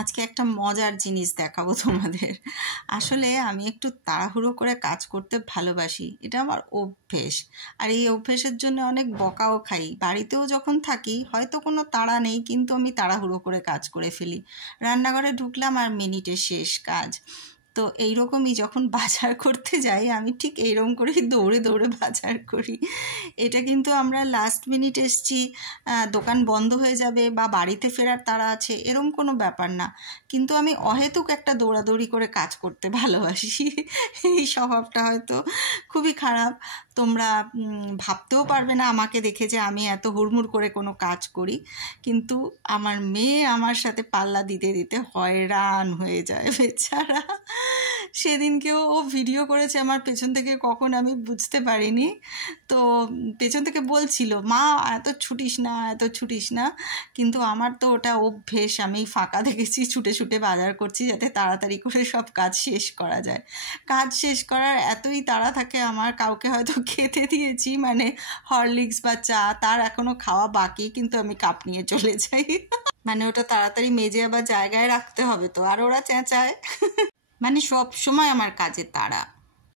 আজকে একটা মজার জিনিস দেখাবো তোমাদের। আসলে আমি একটু তাড়াহুড়ো করে কাজ করতে ভালোবাসি, এটা আমার অভ্যেস। আর এই অভ্যেসের জন্য অনেক বকাও খাই। বাড়িতেও যখন থাকি হয়তো কোনো তাড়া নেই, কিন্তু আমি তাড়াহুড়ো করে কাজ করে ফেলি। রান্নাঘরে ঢুকলাম আর মিনিটে শেষ কাজ। তো এইরকমই যখন বাজার করতে যাই আমি ঠিক এইরকম করেই দৌড়ে দৌড়ে বাজার করি। এটা কিন্তু আমরা লাস্ট মিনিট এসছি, দোকান বন্ধ হয়ে যাবে বা বাড়িতে ফেরার তাড়া আছে, এরম কোনো ব্যাপার না। কিন্তু আমি অহেতুক একটা দৌড়াদৌড়ি করে কাজ করতে ভালোবাসি। এই স্বভাবটা হয়তো খুবই খারাপ। তোমরা ভাবতেও পারবে না আমাকে দেখে যে আমি এত হুড়মুড় করে কোনো কাজ করি। কিন্তু আমার মেয়ে আমার সাথে পাল্লা দিতে দিতে হয়রান হয়ে যায় বেচারা। সেদিনকেও ও ভিডিও করেছে আমার পেছন থেকে, কখন আমি বুঝতে পারিনি। তো পেছন থেকে বলছিল, মা এত ছুটিস না, এত ছুটিস না। কিন্তু আমার তো ওটা অভ্যেস। আমি ফাঁকা দেখেছি ছুটে ছুটে বাজার করছি যাতে তাড়াতাড়ি করে সব কাজ শেষ করা যায়। কাজ শেষ করার এতই তাড়া থাকে আমার, কাউকে হয়তো খেতে দিয়েছি মানে হরলিক্স বা চা, তার এখনও খাওয়া বাকি, কিন্তু আমি কাপ নিয়ে চলে যাই। মানে ওটা তাড়াতাড়ি মেজে আবার জায়গায় রাখতে হবে তো, আর ওরা চেঁচায়। মানে সব সময় আমার কাজে তাড়া।